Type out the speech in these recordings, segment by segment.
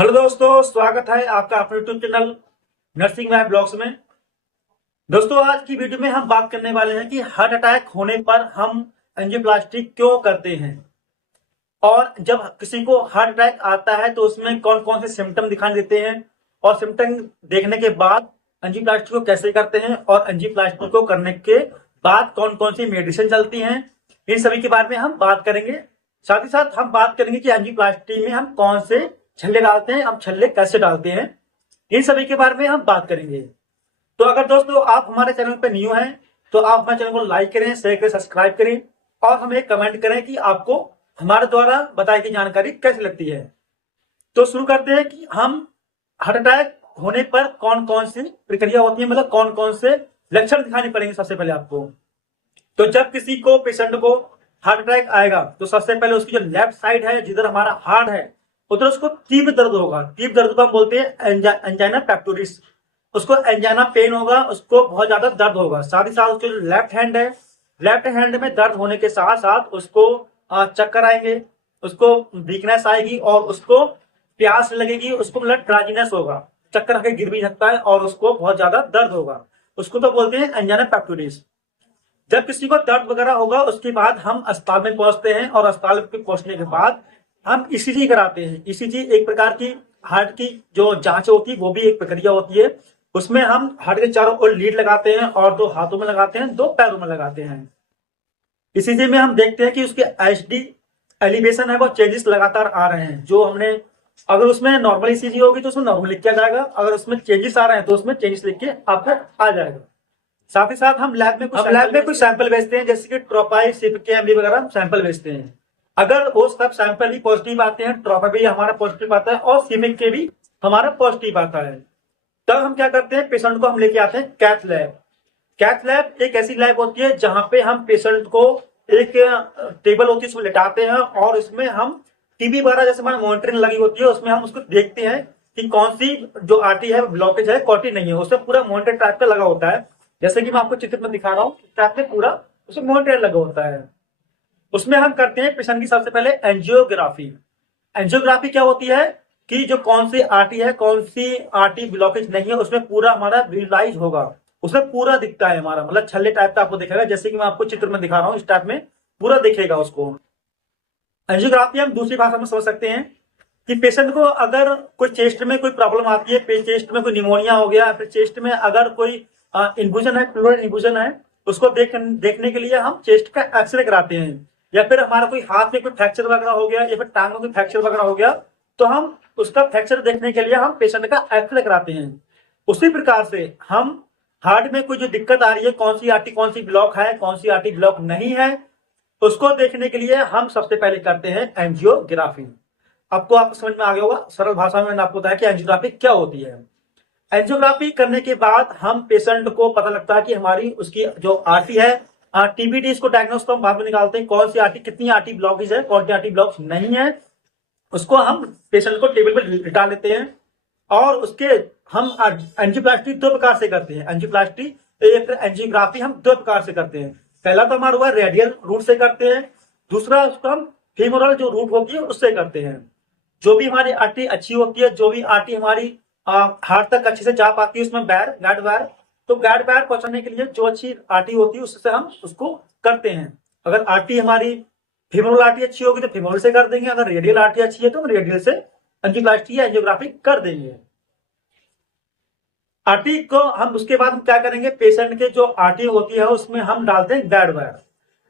Hello दोस्तों, स्वागत है आपका अपने YouTube channel nursing life blogs में। दोस्तों, आज की वीडियो में हम बात करने वाले हैं कि हार्ट अटैक होने पर हम एंजियोप्लास्टी क्यों करते हैं और जब किसी को हार्ट अटैक आता है तो उसमें कौन कौन से सिम्टम दिखाई देते हैं और सिम्टम देखने के बाद एंजियोप्लास्टी को कैसे करते हैं और एंजियोप्लास्टी को करने के बाद कौन कौन सी मेडिसिन चलती हैं, इन सभी के बारे में हम बात करेंगे। साथ ही साथ हम बात करेंगे कि एंजियोप्लास्टी में हम कौन से छल्ले डालते हैं, हम छल्ले कैसे डालते हैं, इन सभी के बारे में हम बात करेंगे। तो अगर दोस्तों आप हमारे चैनल पर न्यू हैं तो आप हमारे चैनल को लाइक करें, शेयर करें, सब्सक्राइब करें और हमें कमेंट करें कि आपको हमारे द्वारा बताई गई जानकारी कैसी लगती है। तो शुरू करते हैं कि हम हार्ट अटैक होने पर कौन कौन सी प्रक्रिया होती है, मतलब कौन कौन से लक्षण दिखाने पड़ेंगे सबसे पहले आपको। तो जब किसी को पेशेंट को हार्ट अटैक आएगा तो सबसे पहले उसकी जो लेफ्ट साइड है, जिधर हमारा हार्ट है, उधर उसको तीव्र दर्द होगा। तीव्र दर्द को हम बोलते हैं एंजाइना पेक्टोरिस। उसको एंजाइना पेन होगा, उसको बहुत ज्यादा दर्द होगा। साथ ही साथ उसके जो लेफ्ट हैंड है, लेफ्ट हैंड में दर्द होने के साथ साथ उसको चक्कर आएंगे, उसको वीकनेस आएगी और उसको प्यास लगेगी, उसको मतलब ड्राइनेस होगा, चक्कर आके गिर भी सकता है और उसको बहुत ज्यादा दर्द होगा। उसको तो बोलते हैं एंजाइना पेक्टोरिस। जब किसी को दर्द वगैरह होगा उसके बाद हम अस्पताल में पहुंचते हैं और अस्पताल में पहुंचने के बाद हम ईसीजी कराते हैं। ईसीजी एक प्रकार की हार्ट की जो जांच होती है, वो भी एक प्रक्रिया होती है। उसमें हम हार्ट के चारों ओर लीड लगाते हैं और 2 हाथों में लगाते हैं, 2 पैरों में लगाते हैं। ईसीजी में हम देखते हैं कि उसके एचडी एलिवेशन है वो चेंजेस लगातार आ रहे हैं। जो हमने अगर उसमें नॉर्मल ईसीजी होगी तो उसमें नॉर्मल लिख के आ जाएगा, अगर उसमें चेंजेस आ रहे हैं तो उसमें चेंजेस लिख के आपको आ जाएगा। साथ ही साथ हम लैब में कुछ सैंपल भेजते हैं, जैसे कि ट्रोपाई, सिपके वगैरह सैंपल भेजते हैं। अगर वो सब सैंपल भी पॉजिटिव आते हैं, ट्रोपा भी हमारा पॉजिटिव आता है और सीमिक के भी हमारा पॉजिटिव आता है, तब हम क्या करते हैं, पेशेंट को हम लेके आते हैं कैथ लैब। कैथ लैब एक ऐसी लैब होती है जहां पे हम पेशेंट को एक टेबल होती है उसमें लेटाते हैं और उसमें हम टीबी वगैरह जैसे हमारी मॉनिटरिंग लगी होती है, उसमें हम उसको देखते हैं कि कौन सी जो आर्टरी है ब्लॉकेज है, कॉटी नहीं है। उसमें पूरा मॉनिटर टाइप का लगा होता है, जैसे कि मैं आपको चित्र में दिखा रहा हूँ, टाइप में पूरा उसमें मॉनिटर लगा होता है। उसमें हम करते हैं पेशेंट की सबसे पहले एंजियोग्राफी। एंजियोग्राफी क्या होती है कि जो कौन सी आर्टरी है, कौन सी आर्टरी ब्लॉकेज नहीं है, उसमें पूरा हमारा विजुअलाइज होगा, उसमें पूरा दिखता है हमारा, मतलब छल्ले टाइप का आपको दिखेगा, जैसे कि मैं आपको चित्र में दिखा रहा हूँ, इस टाइप में पूरा दिखेगा उसको। एंजियोग्राफी हम दूसरी भाषा में समझ सकते हैं कि पेशेंट को अगर कोई चेस्ट में कोई प्रॉब्लम आती है, चेस्ट में कोई निमोनिया हो गया, फिर चेस्ट में अगर कोई इन्फ्यूजन है, प्लूरल इन्फ्यूजन है, उसको देखने के लिए हम चेस्ट का एक्सरे कराते हैं। या फिर हमारा कोई हाथ में कोई फ्रैक्चर वगैरह हो गया या फिर टांग में कोई फ्रैक्चर वगैरह हो गया तो हम उसका फ्रैक्चर देखने के लिए हम पेशेंट का एक्सरे कराते हैं। उसी प्रकार से हम हार्ट में कोई जो दिक्कत आ रही है, कौन सी आर्टरी कौन सी ब्लॉक है, कौन सी आर्टरी ब्लॉक नहीं है, उसको देखने के लिए हम सबसे पहले करते हैं एंजियोग्राफी। आपको समझ में आ गया होगा, सरल भाषा में मैंने आपको बताया कि एंजियोग्राफी क्या होती है। एंजियोग्राफी करने के बाद हम पेशेंट को पता लगता है कि हमारी उसकी जो आर्टरी है, टीबीडी, इसको डायग्नोस तो हम बाद में निकालते हैं, कौन सी आर्टरी, कितनी आर्टरी ब्लॉकेज है, कौन सी आर्टरी ब्लॉक नहीं है, उसको हम पेशेंट को टेबल पर लिटा लेते हैं और उसके हम एंजियोप्लास्टी 2 प्रकार से करते हैं। एंजियोप्लास्टी एंजियोग्राफी हम 2 प्रकार से करते हैं। पहला तो हमारा हुआ रेडियल रूट से करते हैं, दूसरा उसको हम फीमोरल जो रूट होती है उससे करते हैं। जो भी हमारी आर्टरी अच्छी होती है, जो भी आर्टरी हमारी हार्ट तक अच्छे से जा पाती है, उसमें गाइड वायर, तो गाइड वायर पहुंचाने के लिए जो अच्छी आर्टरी होती है उससे हम उसको करते हैं। अगर आर्टरी हमारी फीमोरल आर्टरी अच्छी होगी तो फीमोरल से कर देंगे, अगर रेडियल आर्टरी अच्छी है तो हम रेडियल से एंजियोप्लास्टी या एंजियोग्राफी कर देंगे। आर्टरी को हम उसके बाद हम क्या करेंगे, पेशेंट के जो आर्टरी होती है उसमें हम डालते हैं गाइड वायर।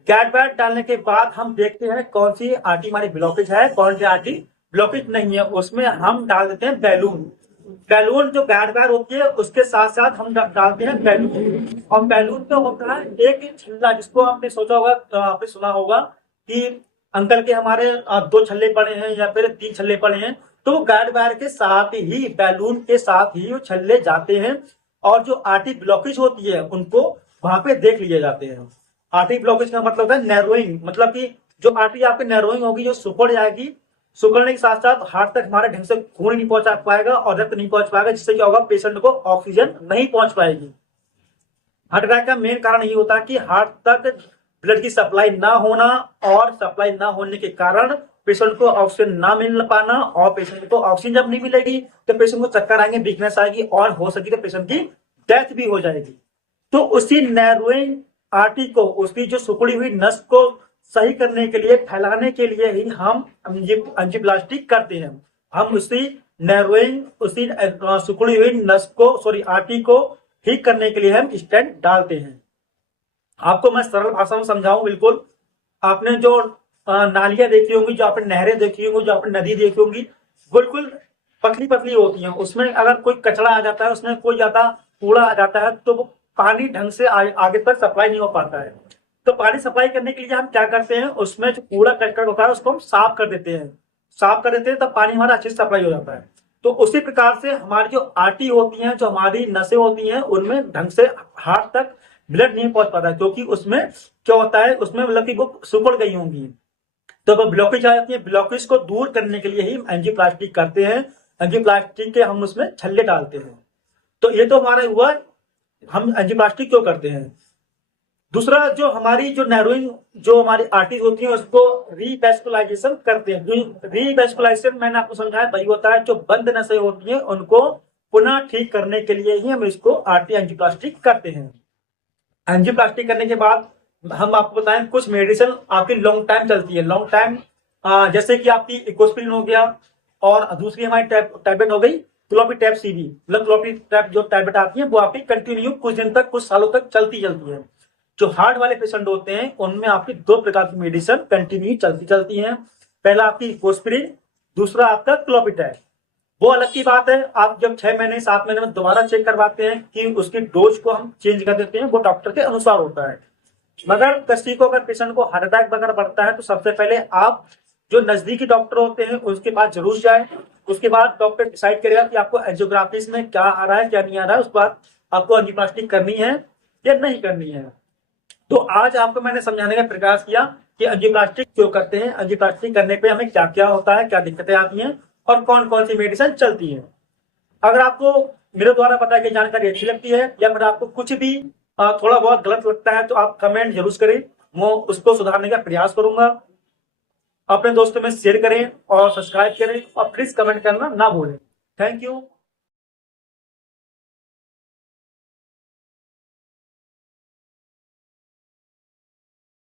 गाइड वायर डालने के बाद हम देखते हैं कौन सी आर्टरी हमारी ब्लॉकेज है, कौन सी आर्टरी ब्लॉकेज नहीं है, उसमें हम डाल देते हैं बैलून। बैलून जो गाइड वायर होती है उसके साथ साथ हम डालते हैं बैलून। और बैलून में होता है एक छल्ला, जिसको आपने सोचा होगा, आपने सुना होगा कि अंकल के हमारे 2 छल्ले पड़े हैं या फिर 3 छल्ले पड़े हैं, तो गाइड वायर के साथ ही, बैलून के साथ ही वो छल्ले जाते हैं और जो आर्टरी ब्लॉकेज होती है उनको वहां पे देख लिए जाते हैं। आर्टरी ब्लॉकेज का मतलब है नैरोइंग, मतलब कि जो आर्टरी आपकी नैरोइंग होगी, जो सुकड़ जाएगी, सुकड़ने के साथ साथ हार्ट तक हमारे ढंग से खून नहीं पहुंचा पाएगा और रक्त नहीं पहुंच पाएगा, जिससे क्या होगा, पेशेंट को ऑक्सीजन नहीं पहुंच पाएगी। हार्ट अटैक का मेन कारण यही होता है कि हार्ट तक ब्लड की सप्लाई ना होना और सप्लाई ना होने के कारण पेशेंट को ऑक्सीजन ना मिल पाना, और पेशेंट को ऑक्सीजन जब नहीं मिलेगी तो पेशेंट को चक्कर आएंगे, वीकनेस आएगी, और हो सके तो पेशेंट की डेथ भी हो जाएगी। तो उसी नैरोइंग आर्टरी को, उसकी जो सिकुड़ी हुई नस को सही करने के लिए, फैलाने के लिए ही हम एंजियोप्लास्टी करते हैं। हम उसी नैरोइंग, उसी सिकुड़ी हुई नस को, सॉरी आर्टरी को ठीक करने के लिए हम स्टेंट डालते हैं। आपको मैं सरल भाषा में समझाऊं, बिल्कुल आपने जो नालियां देखी होंगी, जो आपने नहरें देखी होंगी, जो आपने नदी देखी होंगी, बिल्कुल पतली पतली होती हैं। उसमें अगर कोई कचरा आ जाता है, उसमें कोई ज्यादा कूड़ा आ जाता है, तो वो पानी ढंग से आगे तक सप्लाई नहीं हो पाता है। तो पानी सप्लाई करने के लिए हम क्या करते हैं, उसमें जो कूड़ा कचरा होता है उसको हम साफ कर देते हैं, तब पानी हमारा अच्छे से सप्लाई हो जाता है। तो उसी प्रकार से हमारी जो आर्टरी होती हैं, जो हमारी नसें होती हैं, उनमें ढंग से हार्ट तक ब्लड नहीं पहुंच पाता, क्योंकि उसमें क्या होता है, उसमें मतलब कि वो सिकुड़ गई होंगी, तो वो ब्लॉकेज आ जाती है। ब्लॉकेज को दूर करने के लिए ही एंजियोप्लास्टी करते हैं। एंजियोप्लास्टी के हम उसमें छल्ले डालते हैं। तो ये तो हमारा हुआ, हम एंजियोप्लास्टी क्यों करते हैं। दूसरा, जो हमारी जो नैरोइंग, जो हमारी आर्टरीज होती है, उसको रीवैस्कुलाइजेशन करते हैं। रीवैस्कुलाइजेशन मैंने आपको समझाया वही होता है, जो बंद नसें होती हैं उनको पुनः ठीक करने के लिए ही हम इसको आर्टरी एंजियोप्लास्टी करते हैं। एंजियोप्लास्टी करने के बाद हम आपको बताएं, कुछ मेडिसिन आपकी लॉन्ग टाइम चलती है। लॉन्ग टाइम जैसे कि आपकी इकोस्प्रिन हो गया, और दूसरी हमारी टैबलेट हो गई क्लोपिटैप सीवी, मतलब क्लोपिटैप जो टैबलेट आती है वो आपकी कंटिन्यू कुछ दिन तक, कुछ सालों तक चलती है। जो हार्ट वाले पेशेंट होते हैं उनमें आपकी दो प्रकार की मेडिसिन कंटिन्यू चलती हैं। पहला आपकी इकोस्प्रिन, दूसरा आपका क्लोपिटैप। वो अलग की बात है, आप जब 6 महीने 7 महीने में दोबारा चेक करवाते हैं कि उसकी डोज को हम चेंज कर देते हैं, वो डॉक्टर के अनुसार होता है। मगर किसी को अगर पेशेंट को हार्ट अटैक वगैरह बढ़ता है तो सबसे पहले आप जो नजदीकी डॉक्टर होते हैं उसके पास जरूर जाए। उसके बाद डॉक्टर डिसाइड करेगा कि आपको एंजियोग्राफी में क्या आ रहा है, क्या नहीं आ रहा है, उसके बाद आपको एंजियोप्लास्टी करनी है या नहीं करनी है। तो आज आपको मैंने समझाने का प्रयास किया कि एंजियोप्लास्टी क्यों करते हैं, एंजियोप्लास्टी करने पे हमें क्या क्या होता है, क्या दिक्कतें आती हैं, और कौन कौन सी मेडिसिन चलती है। अगर आपको मेरे द्वारा बताई गई जानकारी अच्छी लगती है, या फिर आपको कुछ भी थोड़ा बहुत गलत लगता है, तो आप कमेंट जरूर करें, मैं उसको सुधारने का प्रयास करूंगा। अपने दोस्तों में शेयर करें और सब्सक्राइब करें, और प्लीज कमेंट करना ना भूलें। Thank you.